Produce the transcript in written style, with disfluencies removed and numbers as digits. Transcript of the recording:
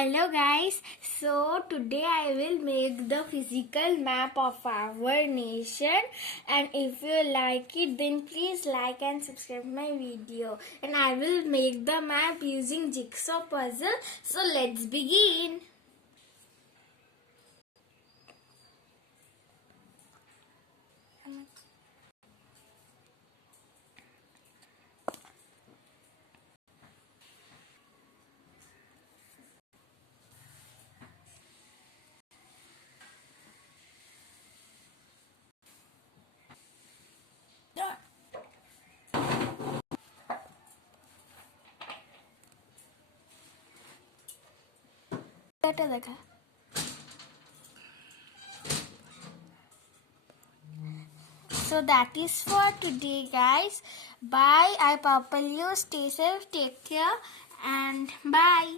Hello guys, so today I will make the physical map of our nation, and if you like it then please like and subscribe my video, and I will make the map using jigsaw puzzle. So let's begin. So that is for today guys. Bye. I purple you. Stay safe. Take care and bye.